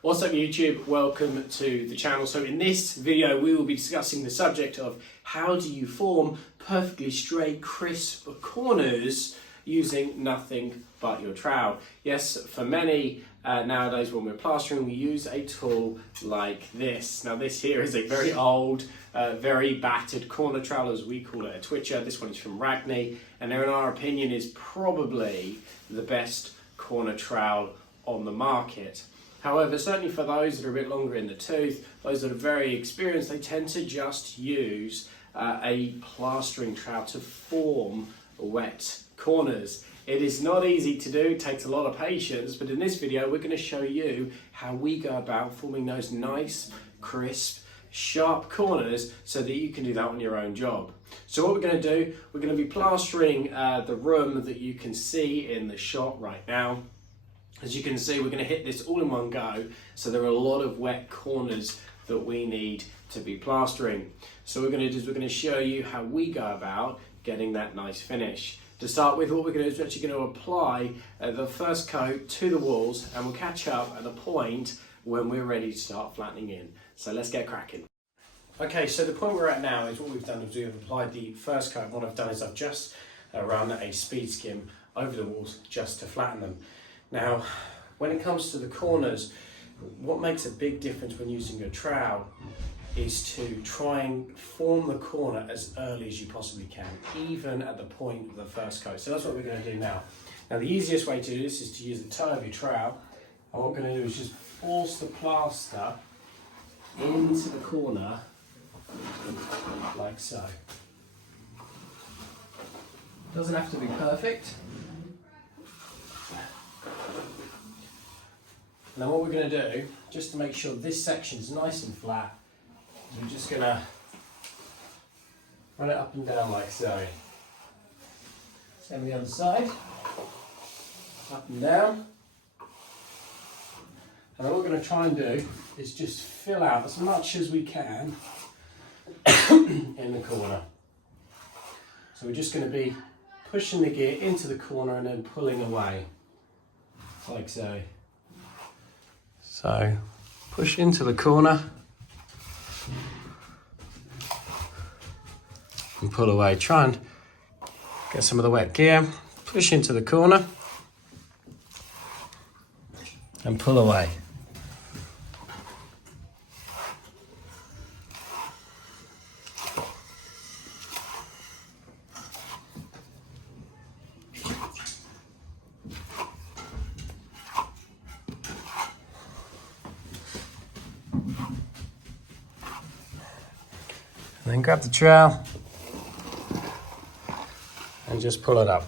What's up YouTube? Welcome to the channel. So in this video we will be discussing the subject of how do you form perfectly straight, crisp corners using nothing but your trowel. Yes, for many nowadays when we're plastering we use a tool like this. Now this here is a very old, very battered corner trowel, as we call it, a twitcher. This one is from Ragni, and in our opinion is probably the best corner trowel on the market. However, certainly for those that are a bit longer in the tooth, those that are very experienced, they tend to just use a plastering trowel to form wet corners. It is not easy to do, it takes a lot of patience, but in this video we're going to show you how we go about forming those nice, crisp, sharp corners so that you can do that on your own job. So what we're going to do, we're going to be plastering the room that you can see in the shot right now. As you can see, we're going to hit this all in one go, so there are a lot of wet corners that we need to be plastering. So what we're going to do is we're going to show you how we go about getting that nice finish. To start with, what we're going to do is we're actually going to apply the first coat to the walls, and we'll catch up at a point when we're ready to start flattening in. So let's get cracking. Okay, so the point we're at now is what we've done is we've applied the first coat. What I've done is I've just run a speed skim over the walls just to flatten them. Now, when it comes to the corners, what makes a big difference when using your trowel is to try and form the corner as early as you possibly can, even at the point of the first coat. So that's what we're going to do now. Now, the easiest way to do this is to use the toe of your trowel, and what we're going to do is just force the plaster into the corner, like so. Doesn't have to be perfect. Now what we're going to do, just to make sure this section is nice and flat, is we're just going to run it up and down like so. Same with the other side, up and down. And then what we're going to try and do is just fill out as much as we can in the corner. So we're just going to be pushing the gear into the corner and then pulling away, like so. So push into the corner and pull away. Try and get some of the wet gear, push into the corner and pull away. And then grab the trowel and just pull it up.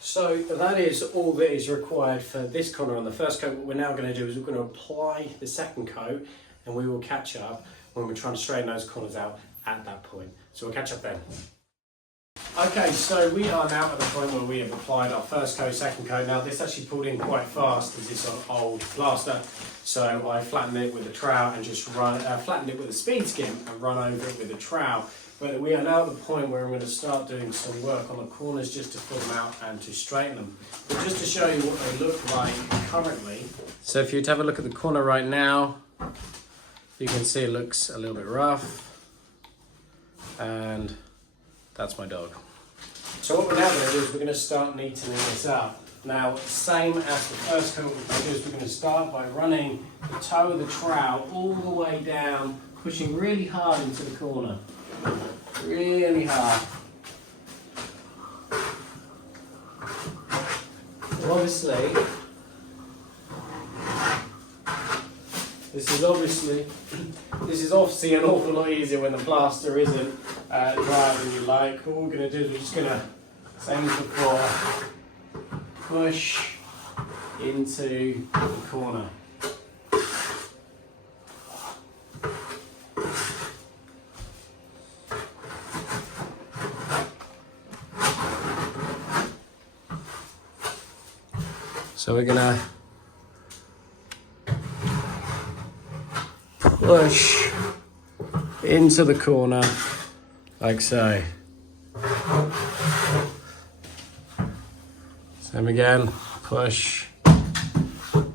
So that is all that is required for this corner on the first coat. What we're now going to do is we're going to apply the second coat, and we will catch up when we're trying to straighten those corners out at that point. So we'll catch up then. Okay, so we are now at the point where we have applied our first coat, second coat. Now this actually pulled in quite fast as it's an old plaster, so I flattened it with a trowel and just flattened it with a speed skim and run over it with a trowel. But we are now at the point where I'm going to start doing some work on the corners just to fill them out and to straighten them. But just to show you what they look like currently. So if you have a look at the corner right now, you can see it looks a little bit rough, and that's my dog. So what we're now going to do is we're going to start neatening this up. Now, same as the first coat, what we're going to do is we're going to start by running the toe of the trowel all the way down, pushing really hard into the corner. Really hard. Well, obviously, this is obviously an awful lot easier when the plaster isn't drier than you like. What we're going to do is we're just going to, same as before, push into the corner. So we're going to push into the corner like so. Same again, push. And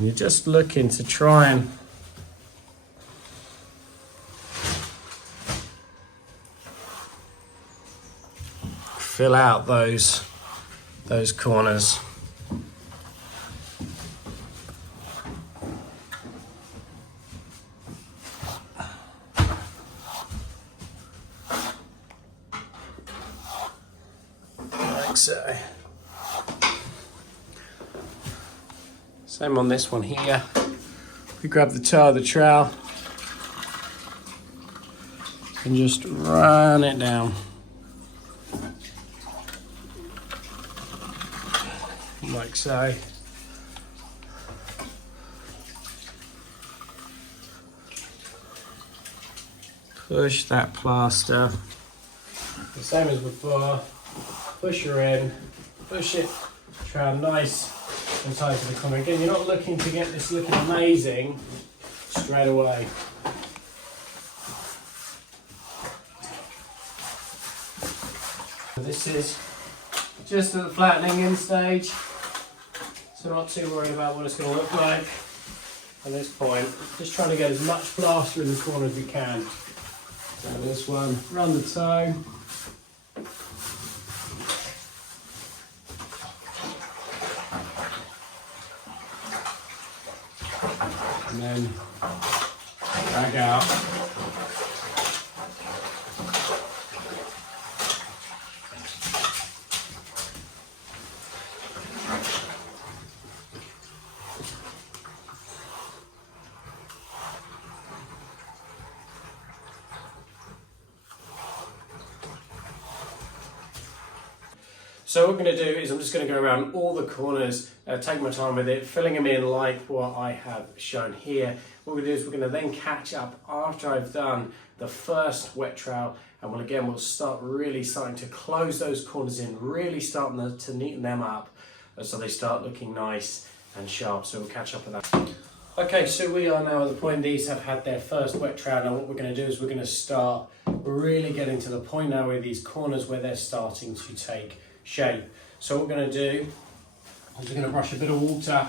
you're just looking to try and fill out those corners. Like so. Same on this one here. We grab the toe of the trowel and just run it down. Like so. Push that plaster. The same as before. Push her in. Push it. Try nice and tight to the corner. Again, you're not looking to get this looking amazing straight away. This is just at the flattening in stage, so not too worried about what it's going to look like at this point. Just trying to get as much plaster in the corner as we can. So this one, run the toe. And then drag out. So what we're going to do is I'm just going to go around all the corners, take my time with it, filling them in like what I have shown here. What we're going to do is we're going to then catch up after I've done the first wet trowel, and we'll start really starting to close those corners in, really starting to neaten them up so they start looking nice and sharp. So we'll catch up with that. Okay, so we are now at the point these have had their first wet trowel. Now what we're going to do is we're going to start really getting to the point now where these corners where they're starting to take shape. So what we're going to do is we're going to brush a bit of water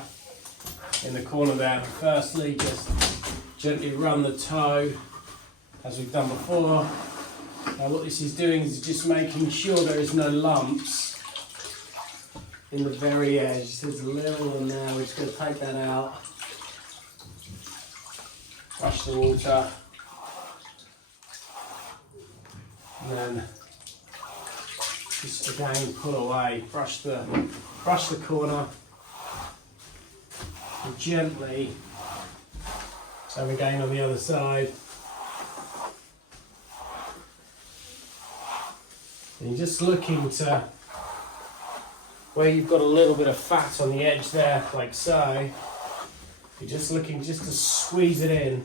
in the corner there. Firstly, just gently run the toe as we've done before. Now what this is doing is just making sure there is no lumps in the very edge. There's a little one there, we're just going to take that out. Brush the water. And then just again pull away, brush the corner and gently. So again on the other side. And you're just looking to where you've got a little bit of fat on the edge there, like so. You're just looking just to squeeze it in.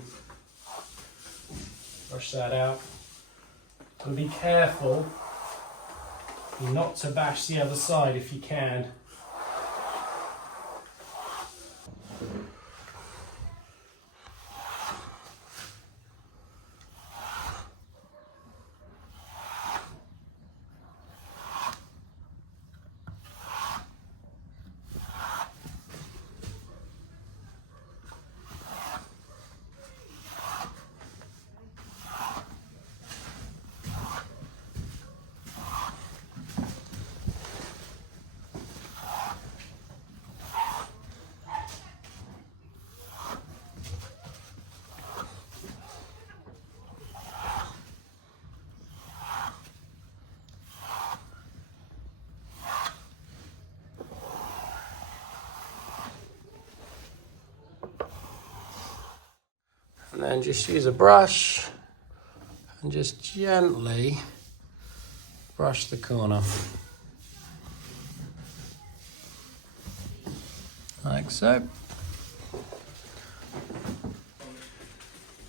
Brush that out. And be careful not to bash the other side if you can. And then just use a brush and just gently brush the corner. Like so.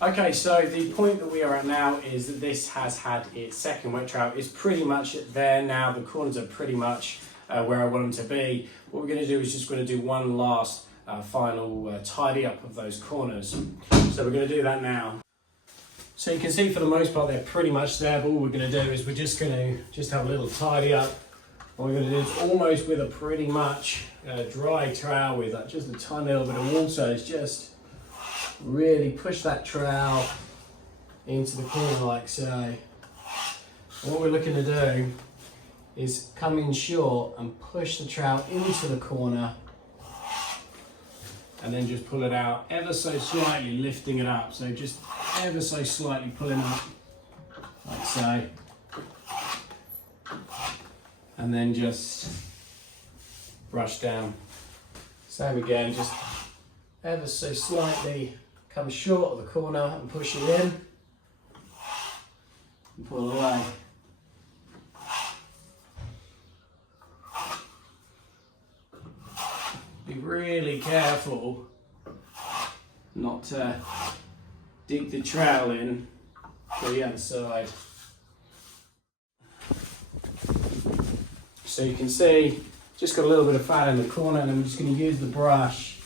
Okay, so the point that we are at now is that this has had its second wet trowel. It's pretty much there now. The corners are pretty much where I want them to be. What we're going to do is just going to do one last final tidy up of those corners. So we're going to do that now. So you can see for the most part they're pretty much there, but all we're going to do is we're just going to have a little tidy up What we're going to do is almost with a pretty much dry trowel with just a tiny little bit of water is just really push that trowel into the corner like so. And what we're looking to do is come in short and push the trowel into the corner and then just pull it out ever so slightly, lifting it up. So just ever so slightly pulling up like so. And then just brush down. Same again, just ever so slightly come short of the corner and push it in and pull away. Be really careful not to dig the trowel in to the other side. So you can see, just got a little bit of fat in the corner, and I'm just going to use the brush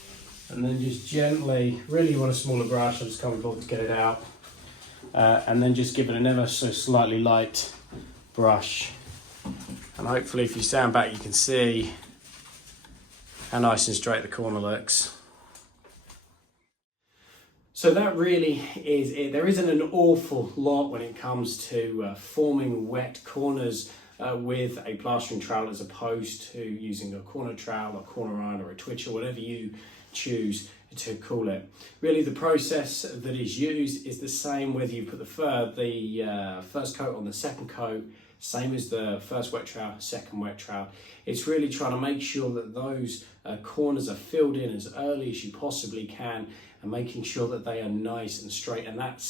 and then just gently, really you want a smaller brush, I just can't be bothered to get it out, and then just give it an ever so slightly light brush. And hopefully if you stand back you can see how nice and straight the corner looks. So that really is it. There isn't an awful lot when it comes to forming wet corners with a plastering trowel as opposed to using a corner trowel, a corner iron or a twitcher, whatever you choose to call it. Really the process that is used is the same whether you put the first coat on the second coat, same as the first wet trowel, second wet trowel. It's really trying to make sure that those corners are filled in as early as you possibly can and making sure that they are nice and straight, and that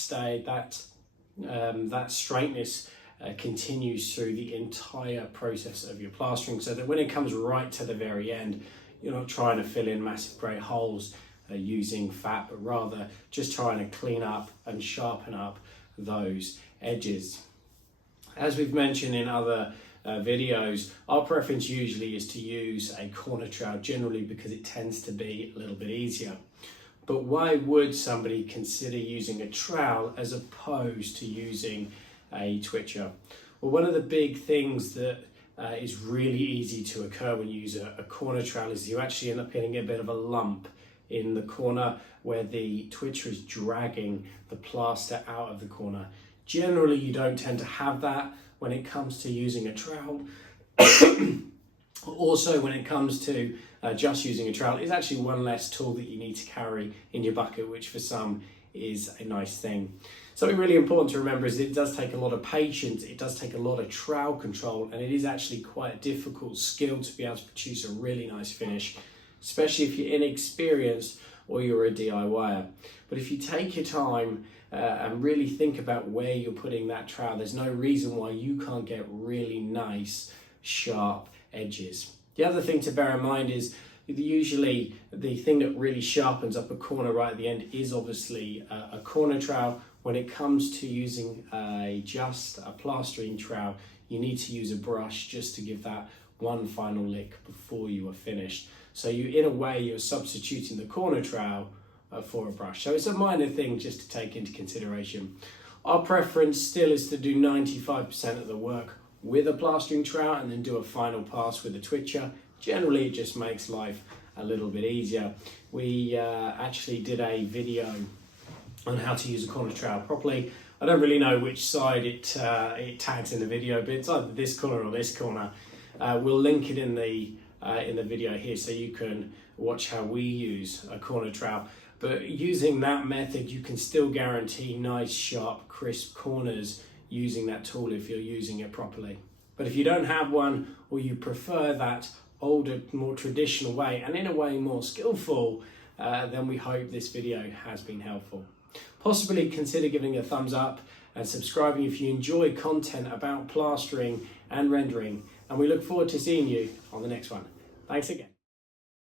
straightness continues through the entire process of your plastering, so that when it comes right to the very end, you're not trying to fill in massive great holes using fat, but rather just trying to clean up and sharpen up those edges. As we've mentioned in other videos, our preference usually is to use a corner trowel generally because it tends to be a little bit easier. But why would somebody consider using a trowel as opposed to using a twitcher? Well, one of the big things that is really easy to occur when you use a corner trowel is you actually end up getting a bit of a lump in the corner where the twitcher is dragging the plaster out of the corner. Generally, you don't tend to have that when it comes to using a trowel. Also, when it comes to just using a trowel, it's actually one less tool that you need to carry in your bucket, which for some is a nice thing. Something really important to remember is it does take a lot of patience, it does take a lot of trowel control, and it is actually quite a difficult skill to be able to produce a really nice finish, especially if you're inexperienced or you're a DIYer. But if you take your time and really think about where you're putting that trowel, there's no reason why you can't get really nice, sharp edges. The other thing to bear in mind is usually the thing that really sharpens up a corner right at the end is obviously a corner trowel. When it comes to using just a plastering trowel, you need to use a brush just to give that one final lick before you are finished. So in a way, you're substituting the corner trowel for a brush. So it's a minor thing just to take into consideration. Our preference still is to do 95% of the work with a plastering trowel and then do a final pass with a twitcher. Generally, it just makes life a little bit easier. We actually did a video on how to use a corner trowel properly. I don't really know which side it tags in the video, but it's either this corner or this corner. We'll link it in the video here so you can watch how we use a corner trowel. But using that method, you can still guarantee nice, sharp, crisp corners using that tool if you're using it properly. But if you don't have one, or you prefer that older, more traditional way, and in a way more skillful, then we hope this video has been helpful. Possibly consider giving a thumbs up and subscribing if you enjoy content about plastering and rendering, and we look forward to seeing you on the next one. Thanks again.